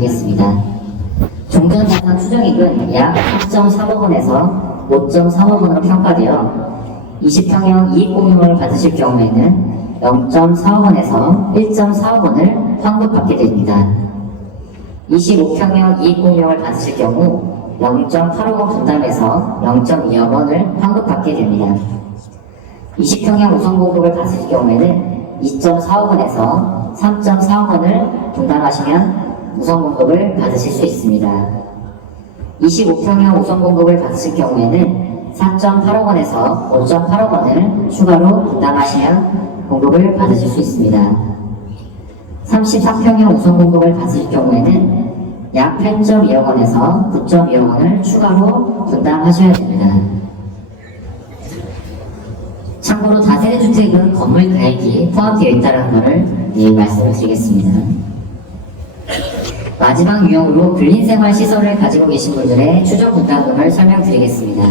되겠습니다. 종전자산 추정액은 약 4.3억 원에서 5.3억 원으로 평가되어 20평형 이익공유를 받으실 경우에는 0.4억 원에서 1.4억 원을 환급받게 됩니다. 25평형 이익공유를 받으실 경우 0.8억 원 분담해서 0.2억 원을 환급받게 됩니다. 20평형 우선 공급을 받으실 경우에는 2.4억 원에서 3.4억 원을 분담하시면 우선 공급을 받으실 수 있습니다. 25평형 우선 공급을 받으실 경우에는 4.8억 원에서 5.8억 원을 추가로 분담하시면 공급을 받으실 수 있습니다. 34평형 우선 공급을 받으실 경우에는 약 8.2억 원에서 9.2억 원을 추가로 분담하셔야 됩니다. 참고로 다세대 주택은 건물 가액이 포함되어 있다는 것을 예, 말씀을 드리겠습니다. 마지막 유형으로 근린생활 시설을 가지고 계신 분들의 추정 분담금을 설명드리겠습니다.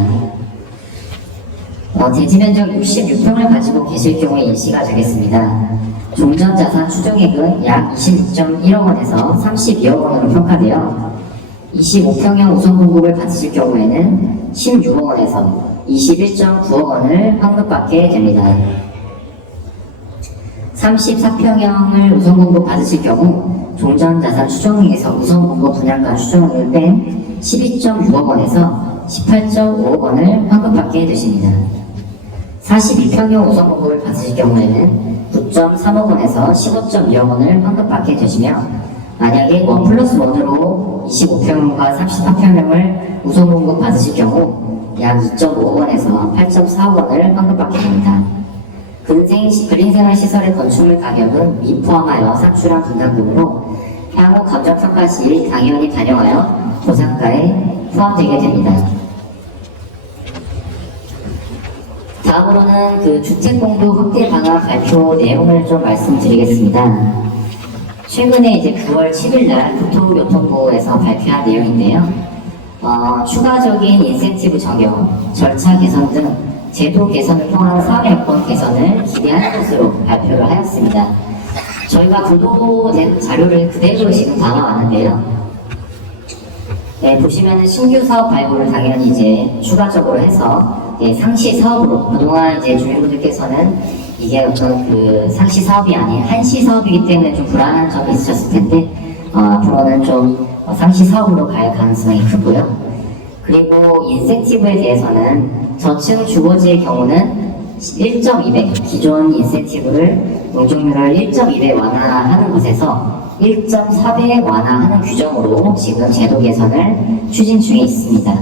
어, 대지 면적 66평을 가지고 계실 경우에 일시가 되겠습니다. 종전자산 추정액은 약 26.1억 원에서 32억 원으로 평가되어 25평형 우선 공급을 받으실 경우에는 16억 원에서 21.9억 원을 환급받게 됩니다. 34평형을 우선 공급 받으실 경우 종전자산 추정액에서 우선 공급 분양가 추정액을 뺀 12.6억 원에서 18.5억 원을 환급받게 되십니다. 42평형 우선 공급을 받으실 경우에는 9.3억 원에서 15.2억 원을 환급받게 되시며 만약에 원 플러스 원으로 25평형과 34평형을 우선 공급 받으실 경우 약 2.5억 원에서 8.4억 원을 환급받게 됩니다. 근생 근린생활 시설의 건축물 가격은 미포함하여 산출한 분담금으로 향후 감정평가 시 당연히 반영하여 보상가에 포함되게 됩니다. 다음으로는 그 주택공급 확대 방안 발표 내용을 좀 말씀드리겠습니다. 최근에 이제 9월 7일 날 국토교통부에서 발표한 내용인데요. 어, 추가적인 인센티브 적용, 절차 개선 등 제도 개선을 통한 사회 여건 개선을 기대하는 것으로 발표를 하였습니다. 저희가 보도된 자료를 그대로 지금 담아왔는데요. 네, 보시면은 신규 사업 발굴을 당연히 이제 추가적으로 해서 예, 상시 사업으로 그동안 이제 주민분들께서는 이게 어떤 그 상시 사업이 아닌 한시 사업이기 때문에 좀 불안한 점이 있으셨을 텐데 어, 앞으로는 좀 어, 상시 사업으로 갈 가능성이 크고요. 그리고 인센티브에 대해서는 저층 주거지의 경우는 1.2배 기존 인센티브를 용적률을 1.2배 완화하는 것에서 1.4배 완화하는 규정으로 지금 제도 개선을 추진 중에 있습니다.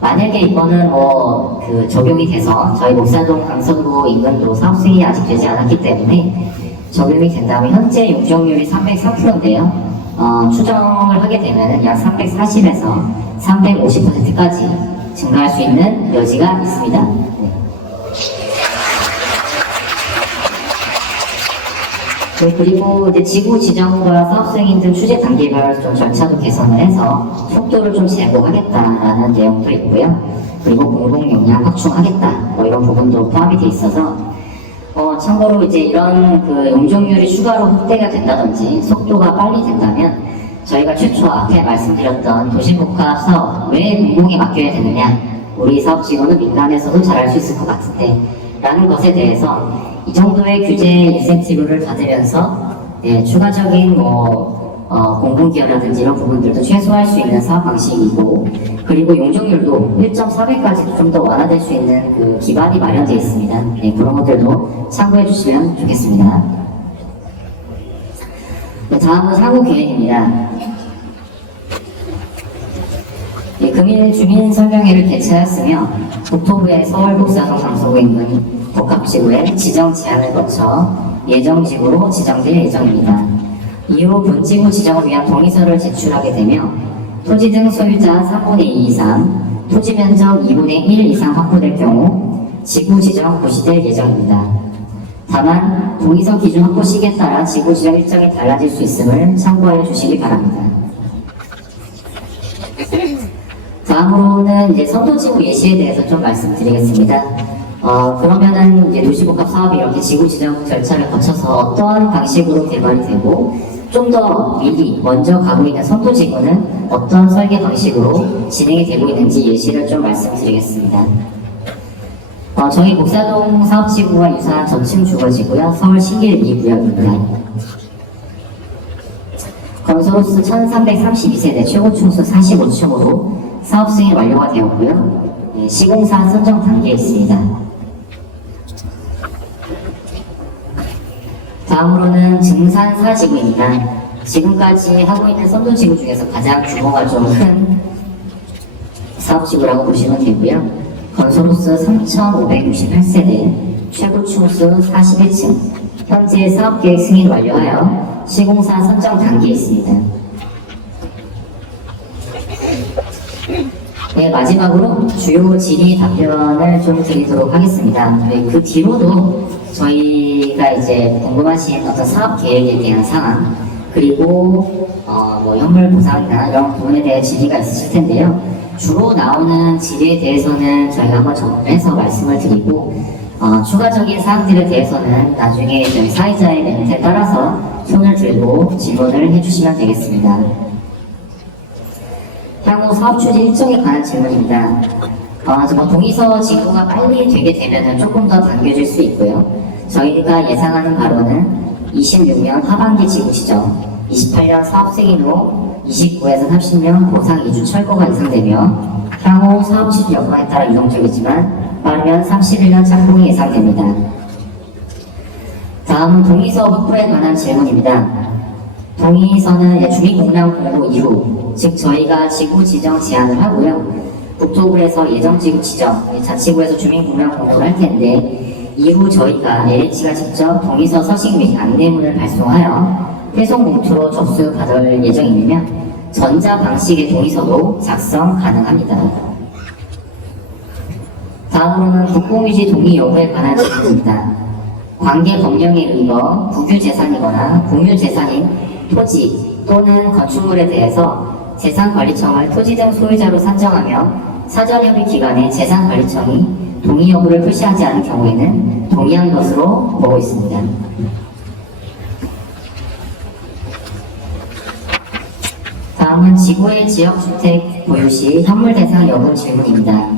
만약에 이거는 뭐 그 적용이 돼서 저희 목사동 강선구 인근도 사업 수익이 아직 되지 않았기 때문에 적용이 된다면 현재 용적률이 303%인데요. 어, 추정을 하게 되면 약 340에서 350%까지 증가할 수 있는 여지가 있습니다. 네. 네, 그리고 이제 지구 지정과 사업 승인 등 추진 단계별 좀 절차도 개선을 해서 속도를 좀 제고하겠다라는 내용도 있고요. 그리고 공공 역량 확충하겠다 뭐 이런 부분도 포함이 돼 있어서 어, 참고로 이제 이런 그 용적률이 추가로 확대가 된다든지 속도가 빨리 된다면 저희가 최초 앞에 말씀드렸던 도시복합 사업 왜 공공에 맡겨야 되느냐 우리 사업 직원은 민간에서도 잘할 수 있을 것 같은데 라는 것에 대해서 이 정도의 규제 인센티브를 받으면서 예, 추가적인 뭐 어, 공공기여라든지 이런 부분들도 최소화할 수 있는 사업 방식이고 그리고 용적률도 1.4배까지 좀 더 완화될 수 있는 그 기반이 마련되어 있습니다. 네, 그런 것들도 참고해 주시면 좋겠습니다. 네, 다음은 향후 계획입니다. 예, 금일 주민 설명회를 개최하였으며 국토부의 서울 목사동 강서구 인근 복합지구에 지정 제한을 거쳐 예정지구로 지정될 예정입니다. 이후 본지구 지정을 위한 동의서를 제출하게 되며 토지 등 소유자 3분의 2 이상, 토지 면적 2분의 1 이상 확보될 경우 지구 지정 고시될 예정입니다. 다만 동의서 기준 확보 시기에 따라 지구 지정 일정이 달라질 수 있음을 참고해 주시기 바랍니다. 다음으로는 이제 선도지구 예시에 대해서 좀 말씀드리겠습니다. 어, 그러면은 이제 도시복합 사업이 이렇게 지구 지정 절차를 거쳐서 어떠한 방식으로 개발이 되고 좀 더 미리 먼저 가고 있는 선도지구는 어떤 설계 방식으로 진행이 되고 있는지 예시를 좀 말씀드리겠습니다. 어, 저희 목사동 사업지구와 유사한 전층 주거지구요. 서울 신길 2구역입니다. 건설호수 1332세대 최고 층수 45층으로 사업 승인 완료가 되었고요. 예, 시공사 선정 단계에 있습니다. 다음으로는 증산사 지구입니다. 지금까지 하고 있는 선도 지구 중에서 가장 규모가 좀 큰 사업 지구라고 보시면 되고요. 건설호수 3,568세대, 최고 층수 41층, 현재 사업계획 승인 완료하여 시공사 선정 단계에 있습니다. 네, 마지막으로 주요 질의 답변을 좀 드리도록 하겠습니다. 네, 그 뒤로도 저희가 이제 궁금하신 어떤 사업 계획에 대한 상황, 그리고 어, 뭐 현물 보상이나 이런 부분에 대해 질의가 있으실 텐데요. 주로 나오는 질의에 대해서는 저희가 한번 정리해서 말씀을 드리고, 어, 추가적인 사항들에 대해서는 나중에 저희 사회자의 멘트에 따라서 손을 들고 질문을 해주시면 되겠습니다. 사업 추진 일정에 관한 질문입니다. 어, 뭐 동의서 진구가 빨리 되게 되면 조금 더 당겨질 수 있고요. 저희가 예상하는 바로는 26년 하반기 지구 시점, 28년 사업 승인 후 29에서 30년 보상 이주 철거가 예상되며 향후 사업 추진 여건에 따라 유동적이지만 빠르면 31년 착공이 예상됩니다. 다음은 동의서 확보에 관한 질문입니다. 동의서는 예, 주민공랑 공고 이후, 즉 저희가 지구 지정 제안을 하고요. 국토부에서 예정 지구 지정, 예, 자치구에서 주민공랑 공고를 할 텐데 이후 저희가 LH가 직접 동의서 서식 및 안내문을 발송하여 회송 봉투로 접수 받을 예정이며 전자 방식의 동의서도 작성 가능합니다. 다음으로는 국공유지 동의 여부에 관한 질문입니다. 관계 법령에 의거 국유재산이거나 공유재산인 토지 또는 건축물에 대해서 재산관리청을 토지 등 소유자로 산정하며 사전협의 기간에 재산관리청이 동의 여부를 표시하지 않은 경우에는 동의한 것으로 보고 있습니다. 다음은 지구의 지역주택 보유 시 현물 대상 여부 질문입니다.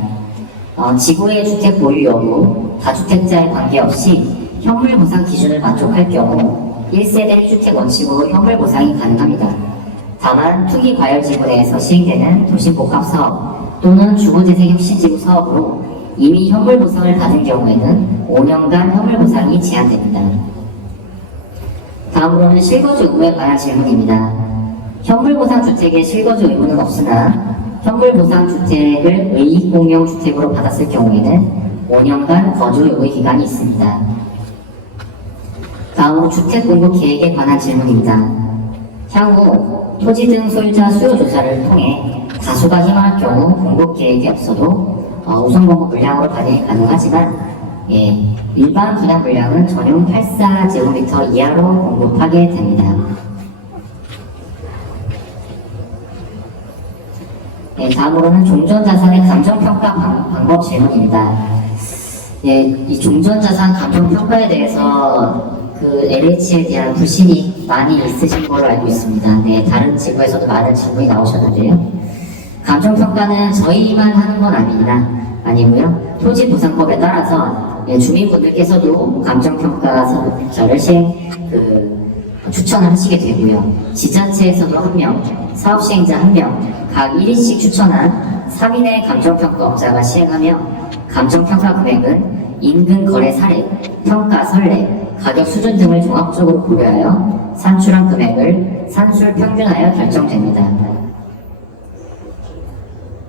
어, 지구의 주택 보유 여부, 다주택자에 관계없이 현물 보상 기준을 만족할 경우 1세대 1주택 원칙으로 현물 보상이 가능합니다. 다만 투기 과열 지구 내에서 시행되는 도시 복합 사업 또는 주거재생 혁신 지구 사업으로 이미 현물 보상을 받은 경우에는 5년간 현물 보상이 제한됩니다. 다음으로는 실거주 의무에 관한 질문입니다. 현물 보상 주택의 실거주 의무는 없으나 현물 보상 주택을 의익공용 주택으로 받았을 경우에는 5년간 거주 의무 기간이 있습니다. 다음으로 주택 공급 계획에 관한 질문입니다. 향후 토지 등 소유자 수요 조사를 통해 다수가 희망할 경우 공급 계획이 없어도 어, 우선 공급 물량으로 발행이 가능하지만 예, 일반 분양 물량은 전용 84제곱미터 이하로 공급하게 됩니다. 예, 다음으로는 종전자산의 감정평가 방, 방법 질문입니다. 예, 이 종전자산 감정평가에 대해서 그 LH에 대한 불신이 많이 있으신 걸로 알고 있습니다. 네, 다른 지구에서도 많은 질문이 나오셨는데요. 감정평가는 저희만 하는 건 아닙니다. 아니고요. 토지보상법에 따라서 예, 주민분들께서도 감정평가서를 시행, 그, 추천을 하시게 되고요. 지자체에서도 한 명, 사업 시행자 한 명, 각 1인씩 추천한 3인의 감정평가업자가 시행하며 감정평가 금액은 인근 거래 사례, 평가 선례, 가격 수준 등을 종합적으로 고려하여 산출한 금액을 산술 평균하여 결정됩니다.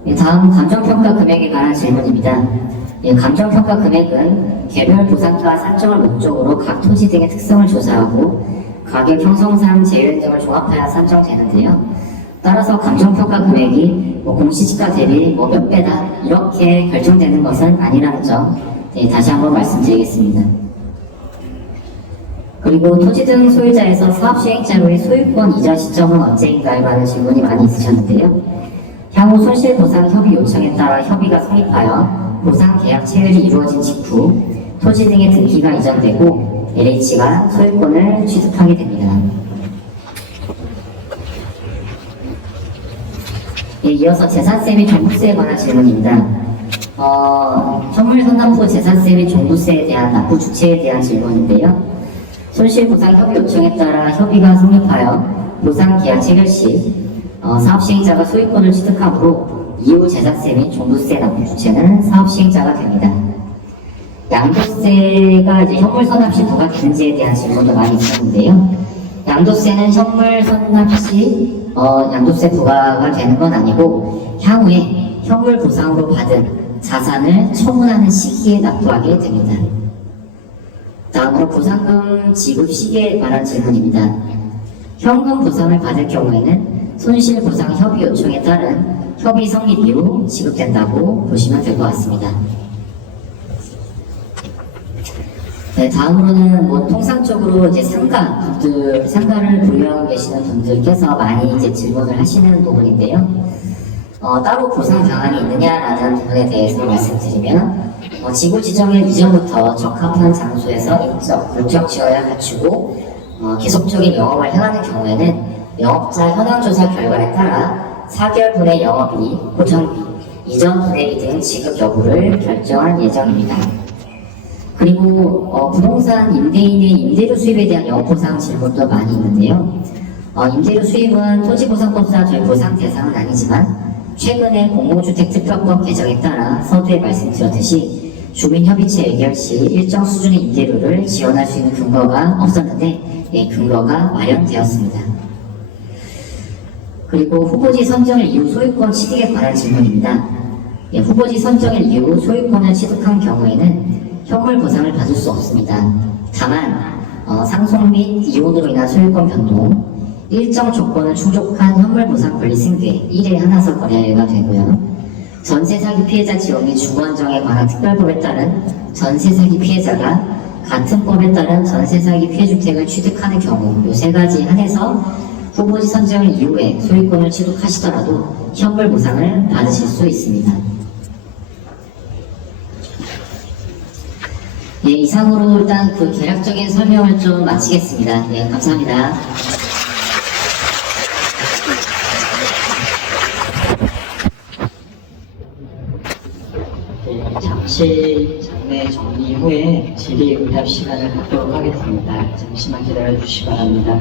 예, 다음 감정평가 금액에 관한 질문입니다. 예, 감정평가 금액은 개별 보상가 산정을 목적으로 각 토지 등의 특성을 조사하고 가격 형성상 제휴 등을 종합하여 산정되는데요. 따라서 감정평가 금액이 뭐 공시지가 대비 뭐 몇 배다 이렇게 결정되는 것은 아니라는 점 예, 다시 한번 말씀드리겠습니다. 그리고 토지 등 소유자에서 사업시행자로의 소유권 이전 시점은 언제인가에 많은 질문이 많이 있으셨는데요. 향후 손실보상 협의 요청에 따라 협의가 성립하여 보상 계약 체결이 이루어진 직후 토지 등의 등기가 이전되고 LH가 소유권을 취득하게 됩니다. 예, 이어서 재산세 및 종부세에 관한 질문입니다. 어, 선물선담부 재산세 및 종부세에 대한 납부 주체에 대한 질문인데요. 손실보상 협의 요청에 따라 협의가 성립하여 보상 계약 체결 시 어, 사업 시행자가 소유권을 취득하므로 이후 재산세 및 종부세 납부 주체는 사업 시행자가 됩니다. 양도세가 이제 현물 선납 시 부과 되는지에 대한 질문도 많이 있었는데요. 양도세는 현물 선납 시 어, 양도세 부과가 되는 건 아니고 향후에 현물 보상으로 받은 자산을 처분하는 시기에 납부하게 됩니다. 다음으로 보상금 지급 시기에 관한 질문입니다. 현금 보상을 받을 경우에는 손실 보상 협의 요청에 따른 협의 성립 이후 지급된다고 보시면 될 것 같습니다. 네, 다음으로는 뭐 통상적으로 이제 상가 분들, 상가를 보유하고 계시는 분들께서 많이 이제 질문을 하시는 부분인데요. 어, 따로 보상 방안이 있느냐라는 부분에 대해서 말씀드리면 어, 지구 지정일 이전부터 적합한 장소에서 인적, 물적 지어야 갖추고 어, 계속적인 영업을 행하는 경우에는 영업자 현황 조사 결과에 따라 4개월분의 영업이, 보정비, 이전 분해비 등 지급 여부를 결정할 예정입니다. 그리고 어, 부동산 임대인의 임대료 수입에 대한 영업보상 질문도 많이 있는데요. 어, 임대료 수입은 토지보상법상 저희 보상 대상은 아니지만 최근에 공모주택 특별법 개정에 따라 서두에 말씀드렸듯이 주민협의체 의결 시 일정 수준의 임대료를 지원할 수 있는 근거가 없었는데 예, 근거가 마련되었습니다. 그리고 후보지 선정일 이후 소유권 취득에 관한 질문입니다. 예, 후보지 선정일 이후 소유권을 취득한 경우에는 현물 보상을 받을 수 없습니다. 다만 어, 상속 및 이혼으로 인한 소유권 변동, 일정 조건을 충족한 현물 보상 권리 승계 1회 하나서 거래가 되고요. 전세 사기 피해자 지원 및 주거 안정에 관한 특별법에 따른 전세 사기 피해자가 같은 법에 따른 전세 사기 피해 주택을 취득하는 경우 이세 가지 한해서 후보지 선정 이후에 소유권을 취득하시더라도 현물 보상을 받으실 수 있습니다. 예, 이상으로 일단 그 개략적인 설명을 좀 마치겠습니다. 예, 감사합니다. 장내 정리 후에 질의응답 시간을 갖도록 하겠습니다. 잠시만 기다려 주시기 바랍니다.